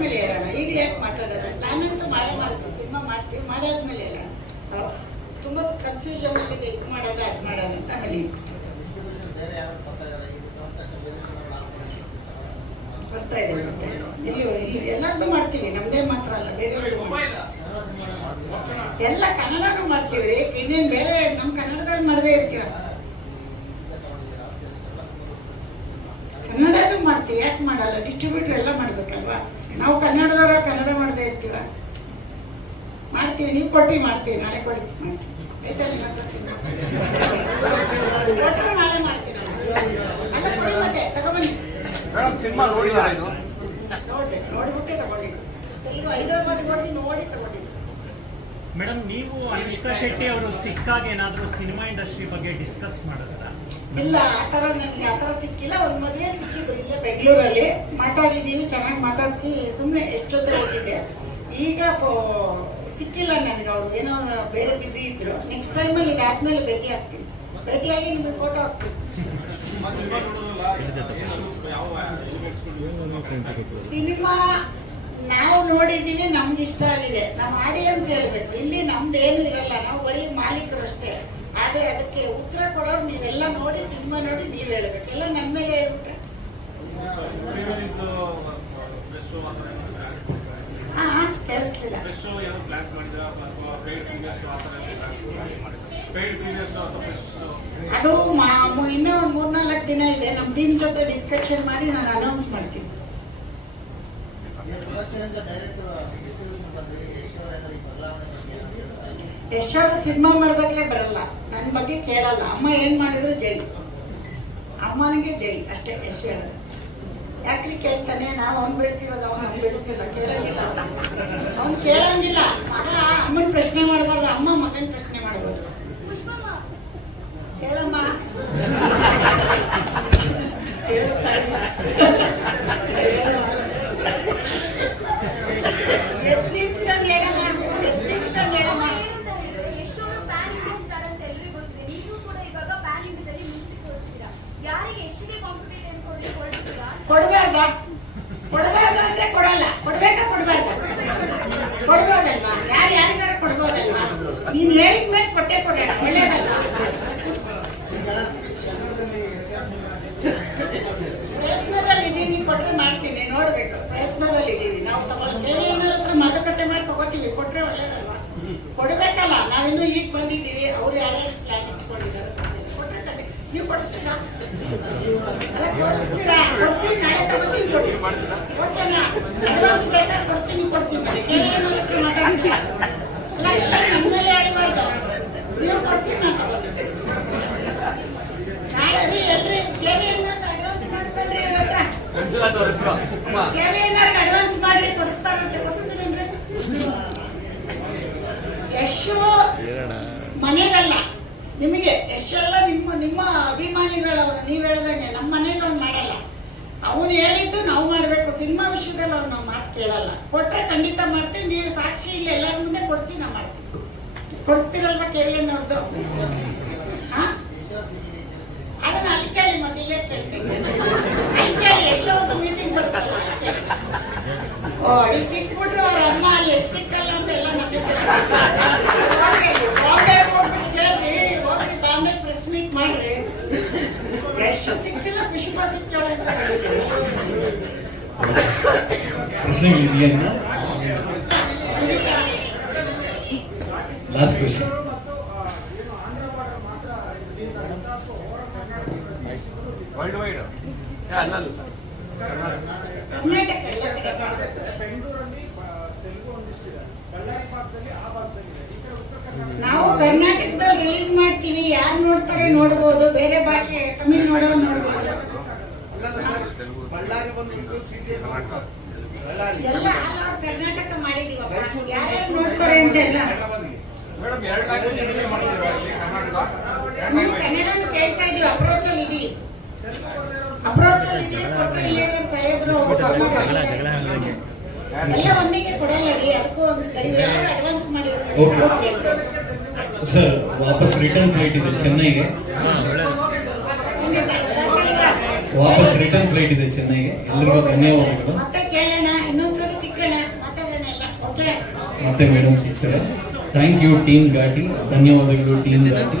ಮಾಡಾದ್ಮೇಲೆ ಹೇಳೋಣ ಈಗಲೇ ಯಾಕೆ ಮಾತಾಡೋಣ ನಾನಂತೂ ಮಾಡೇ ಮಾಡ್ತೀನಿ, ಸಿನಿಮಾ ಮಾಡ್ತೀವಿ ಮಾಡಾದ್ಮೇಲೆ ಹೇಳೋಣ ತುಂಬ ಇದೆ, ಇದು ಮಾಡೋದ, ಅದು ಮಾಡೋದು ಅಂತ ಹೇಳಿ. ಬರ್ತಾ ಇದು. ಇಲ್ಲಿ ಇಲ್ಲಿ ಎಲ್ಲರದ್ದು ಮಾಡ್ತೀವಿ, ನಮ್ದೇ ಮಾತ್ರ ಅಲ್ಲ, ಬೇರೆಯವ್ರದ್ದು. ಎಲ್ಲ ಕನ್ನಡನೂ ಮಾಡ್ತೀವಿ ಇನ್ನೇನು ಬೇರೆ ನಮ್ಮ ಕನ್ನಡದಲ್ಲಿ ಮಾಡದೇ ಇರ್ತೀವ ಕನ್ನಡದೂ ಮಾಡ್ತೀವಿ, ಯಾಕೆ ಮಾಡಲ್ಲ? ಡಿಸ್ಟ್ರಿಬ್ಯೂಟರ್ ಎಲ್ಲ ಮಾಡ್ಬೇಕಲ್ವಾ? ನಾವು ಕನ್ನಡದವರ ಕನ್ನಡ ಮಾಡದೇ ಇರ್ತೀವ. ಮಾಡ್ತೀವಿ ನೀವು ಕೊಟ್ಟಿ ಮಾಡ್ತೀವಿ ನಾಳೆ ಕೊಡಿ. ಆಯ್ತಾ ನಾಳೆ ಮಾಡ್ತೀವಿ. ಅಲ್ಲ ಕೊಡಿ ಮತ್ತೆ ತಗೊಬನ್ನಿ. ಮೇಡಮ್ ಸಿನಿಮಾ ನೋಡಿದಾರ ಇದು? ನೋಡ್ಬೇಕು ನೋಡ್ಬಿಟ್ಟೆ ತಗೊಂಡಿದ್ದು. ಈಗ ಹೈದರಾಬಾದ್ಗೆ ಹೋಗಿ ನೋಡಿ ತಗೊಂಡಿದ್ದು. ಮೇಡಮ್ ನೀವು ಅನುಷ್ಕಾ ಶೆಟ್ಟಿ ಅವರು ಸಿಕ್ಕಾಗ ಏನಾದರೂ ಸಿನಿಮಾ ಇಂಡಸ್ಟ್ರಿ ಬಗ್ಗೆ ಡಿಸ್ಕಸ್ ಮಾಡಿದ್ರ ಇಲ್ಲ, ಆ ಥರ ನನಗೆ ಆ ಥರ ಸಿಕ್ಕಿಲ್ಲ. ಒಂದು ಮದುವೆ ಸಿಕ್ಕಿದ್ರು ಇಲ್ಲೇ ಬೆಂಗಳೂರಲ್ಲಿ. ಮಾತಾಡಿದ್ದೀವಿ ಚೆನ್ನಾಗಿ ಮಾತಾಡಿಸಿ ಸುಮ್ಮನೆ ಎಷ್ಟು ಜೊತೆ ಹೋಗಿದ್ದೆ. ಈಗ ಫೋ- ಸಿಕ್ಕಿಲ್ಲ ನನಗೆ ಅವ್ರು ಏನೋ ಬೇರೆ ಬ್ಯುಸಿ ಇದ್ರು. ನೆಕ್ಸ್ಟ್ ಟೈಮಲ್ಲಿ ಇದಾದ್ಮೇಲೆ ಭೇಟಿ ಆಗ್ತೀನಿ. ಭೇಟಿಯಾಗಿ ನಿಮಗೆ ಫೋಟೋ ಹಾಕ್ತೀನಿ. ಸಿನಿಮಾ ನಾವು ನೋಡಿದ್ದೀವಿ ನಮ್ಗೆ ಇಷ್ಟ ಆಗಿದೆ. ನಮ್ಮ ಆಡಿಯನ್ಸ್ ಹೇಳ್ಬೇಕು. ಇಲ್ಲಿ ನಮ್ದು ಏನು ಇರಲ್ಲ. ನಾವು ಬರೀ ಮಾಲೀಕರು ಅಷ್ಟೇ ಆದರೆ ಅದಕ್ಕೆ ಉತ್ತರ ಕೊಡೋರು ನೀವೆಲ್ಲ ನೋಡಿ, ಸಿನಿಮಾ ನೋಡಿ ನೀವು ಹೇಳ್ಬೇಕು. ಎಲ್ಲ ನನ್ನ ಮೇಲೆ ಇರುತ್ತೆ ಕೇಳಿಸ್ಲಿಲ್ಲ ಅದು ಇನ್ನೂ ಮೂರ್ನಾಲ್ಕು ದಿನ ಇದೆ. ನಮ್ಮ ಟೀಮ್ ಜೊತೆ ಡಿಸ್ಕಷನ್ ಮಾಡಿ ನಾನು ಅನೌನ್ಸ್ ಮಾಡ್ತೀನಿ. ಡೈರೆಕ್ಟ್ ಅವರು ಸಿನಿಮಾ ಮಾಡಿದಾಗಲೇ ಬರಲ್ಲ. ನನ್ನ ಬಗ್ಗೆ ಕೇಳಲ್ಲ. ಅಮ್ಮ ಏನು ಮಾಡಿದ್ರು ಜೈ. ಅಮ್ಮನಿಗೆ ಜೈ ಅಷ್ಟೇ ಎಷ್ಟು ಹೇಳೋದು ಯಾಕ್ರಿ ಕೇಳ್ತಾನೆ? ನಾವು ಅವ್ನು ಬೆಳೆಸಿರೋದು ಅವ್ನು ಅವ್ನು ಬೆಳೆಸಿಲ್ಲ. ಕೇಳಂಗಿಲ್ಲ ಅವ್ನು. ಕೇಳಂಗಿಲ್ಲ. ಮಗ ಅಮ್ಮನ ಪ್ರಶ್ನೆ ಮಾಡಬಾರ್ದು. ಅಮ್ಮ ಮಗನ ಪ್ರಶ್ನೆ ಮಾಡ್ಬೋದು ಹೇಳಮ್ಮ. ಕೊಡ್ಬಾರ್ದ ಅಂದ್ರೆ ಕೊಡಲ್ಲ. ಕೊಡ್ಬೇಕಾ ಕೊಡ್ಬಾರ್ದ? ಕೊಡ್ಬೋದಲ್ವಾ? ಯಾರು ಯಾರಿಗಾರ ಕೊಡ್ಬೋದಲ್ವಾ? ನೀನ್ ಹೇಳಿದ ಮೇಲೆ ಕೊಟ್ಟೆ ಕೊಡೋಣ ಒಳ್ಳೇದಲ್ವಾ? ಪ್ರಯತ್ನದಲ್ಲಿ ಇದೀವಿ ಕೊಟ್ರೆ ಮಾಡ್ತೀನಿ. ನೋಡ್ಬೇಕು. ಪ್ರಯತ್ನದಲ್ಲಿ ಇದೀವಿ ನಾವು ತಗೊಳ್ತೇವೆ ದೇವಿಯನ್ನರ ಹತ್ರ ಮಾತುಕತೆ ಮಾಡಿ ತಗೋತೀವಿ. ಕೊಟ್ರೆ ಒಳ್ಳೇದಲ್ವಾ? ಕೊಡ್ಬೇಕಲ್ಲ. ನಾವಿನ್ನೂ ಈಗ ಬಂದಿದ್ದೀವಿ. ಅವ್ರು ಯಾರ್ಯಾರು ಪ್ಲಾನ್ ಇಟ್ಕೊಂಡಿದ್ದಾರೆ? ನೀವು ಕೊಡಿಸ್ತೀರಾ? ಅಲ್ಲ ಕೊಡಿಸ್ತೀರಾ? ಕೊಡ್ಸಿ ನಾಳೆ ತಗೋತೀನಿ ಕೊಡ್ಸಿ. ಓಕೆನಾ ಅಡ್ವಾನ್ಸ್ ಬೇಕಾ? ಕೊಡ್ತೀನಿ ಕೊಡ್ಸಿ. ದೇವಿಯನ್ನರ ಹತ್ರ ಮಾತಾಡ್ತೀರಾ? ಅಲ್ಲ ಎಲ್ಲ ನನ್ನ ಆಡಬಾರ್ದು ನೀವು ಕೊಡಿಸಿ ನಾನು ತಗೋತೀನಿ. ನಾಳೆ ರೀ ಎಲ್ರಿ? ದೇವಿಯನ್ನರ ಅಡ್ವಾನ್ಸ್ ಮಾಡ್ಕೊಂಡ್ರಿ ಅವ್ರ ಹತ್ರ. ಏನಾರು ಅಡ್ವಾನ್ಸ್ ಮಾಡ್ರಿ ಕೊಡಿಸ್ತಾರಂತೆ. ಕೊಡಿಸ್ತೀರೇನ್ರಿ ಯಶು ಮನೆಗಲ್ಲ. ನಿಮಗೆ ಎಷ್ಟೆಲ್ಲ ನಿಮ್ಮ ನಿಮ್ಮ ಅಭಿಮಾನಿಗಳು ಅವನು ನೀವು ಹೇಳ್ದಂಗೆ ನಮ್ಮ ಮನೇಲಿ ಅವ್ನು ಮಾಡಲ್ಲ. ಅವನು ಹೇಳಿದ್ದು ನಾವು ಮಾಡಬೇಕು. ಸಿನಿಮಾ ವಿಷಯದಲ್ಲಿ ಅವ್ನು ನಾವು ಮಾತು ಕೇಳಲ್ಲ. ಕೊಟ್ಟರೆ ಖಂಡಿತ ಮಾಡ್ತೀವಿ. ನೀವು ಸಾಕ್ಷಿ ಇಲ್ಲ ಎಲ್ಲರ ಮುಂದೆ ಕೊಡಿಸಿ ನಾವು ಮಾಡ್ತೀವಿ. ಕೊಡಿಸ್ತೀರಲ್ವಾ ಕೆವಿಯನ್ ಅವ್ರದ್ದು ಹಾಂ? ಅದನ್ನು ಅಲ್ಲಿ ಕೇಳಿ ಮತ್ತೆ ಇಲ್ಲೇ ಕೇಳ್ತೀನಿ. ಅಲ್ಲಿ ಕೇಳಿ ಮೀಟಿಂಗ್ ಬರ್ತಲ್ಲ. ಓ, ಇಲ್ಲಿ ಸಿಕ್ಬಿಟ್ರು ಅವ್ರ ಅಮ್ಮ ಅಲ್ಲಿ ಎಷ್ಟು ಸಿಕ್ಕಲ್ಲ ಅಂತ ಎಲ್ಲ ನಮಗೆ ಪ್ರಶ್ನೆಗಳಿದೆಯಾ ಲಾಸ್ಟ್ ಕ್ವೆಶನ್ ವರ್ಲ್ಡ್ ವೈಡ್ ಅಲ್ಲಲ್ಲ. ಕರ್ನಾಟಕ ಎಲ್ಲ ಕಡೆ ಕಾಣುತ್ತೆ. ತೆಲುಗು ಒಂದಿಷ್ಟಿದೆ. ಬಳ್ಳಾರಿ ಭಾಗದಲ್ಲಿ ಆ ಭಾಗದಲ್ಲಿದೆ. ಈ ಉತ್ತರ ನಾವು ಕರ್ನಾಟಕದಲ್ಲಿ ರಿಲೀಸ್ ಮಾಡ್ತೀವಿ. ಯಾರು ನೋಡ್ತಾರೆ ನೋಡ್ಬೋದು. ಬೇರೆ ಭಾಷೆ ತಮಿಳ್ ನೋಡೋರು ನೋಡ್ಬೋದು. ಅಲ್ಲಲ್ಲ ಸರ್ ಬಳ್ಳಾರಿ ಬಂದು ಸಿಟಿ ಎಲ್ಲ ಆಲ್ ಓವರ್ ಕರ್ನಾಟಕ ಮಾಡಿದೀವಪ್ಪ. ಯಾರ್ಯಾರು ನೋಡ್ತಾರೆ ಅಂತ ಎಲ್ಲ. ಹೈದರಾಬಾದ್ಗೆ ಮೇಡಮ್ ಎರಡು ಲ್ಯಾಂಗ್ವೇಜ್ ರಿಲೀಸ್ ಮಾಡಿದ್ದೀರಾ ಇಲ್ಲಿ ಕರ್ನಾಟಕ? ನೀವು ಕನ್ನಡನು ಕೇಳ್ತಾ ಇದೀವಿ ಅಪ್ರೋಚ್ ಅಲ್ಲಿ ಇದೀವಿ. ಅಪ್ರೋಚ್ ಅಲ್ಲಿ ಇದೀವಿ ಕೊಟ್ರೆ ಇಲ್ಲೇ ಇದ್ದಾರೆ ಸಾಹೇಬ್ರು ಎಲ್ಲ ಒಂದಿಗೆ ಕೊಡಲ್ಲ ರೀ ಅದಕ್ಕೂ ಒಂದು ಅಡ್ವಾನ್ಸ್ Okay. ಸರ್ ವಾಪಸ್ ರಿಟರ್ನ್ ಫ್ಲೈಟ್ ಇದೆ ಚೆನ್ನೈಗೆ. ವಾಪಸ್ ರಿಟರ್ನ್ ಫ್ಲೈಟ್ ಇದೆ ಚೆನ್ನೈಗೆ. ಎಲ್ರಿಗೂ ಧನ್ಯವಾದಗಳು. ಮತ್ತೆ ಮೇಡಮ್ ಸಿಗ್ತಾರೆ. ಥ್ಯಾಂಕ್ ಯು ಟೀಮ್ ಘಾಟಿ ಧನ್ಯವಾದಗಳು ಟೀಮ್ ಘಾಟಿ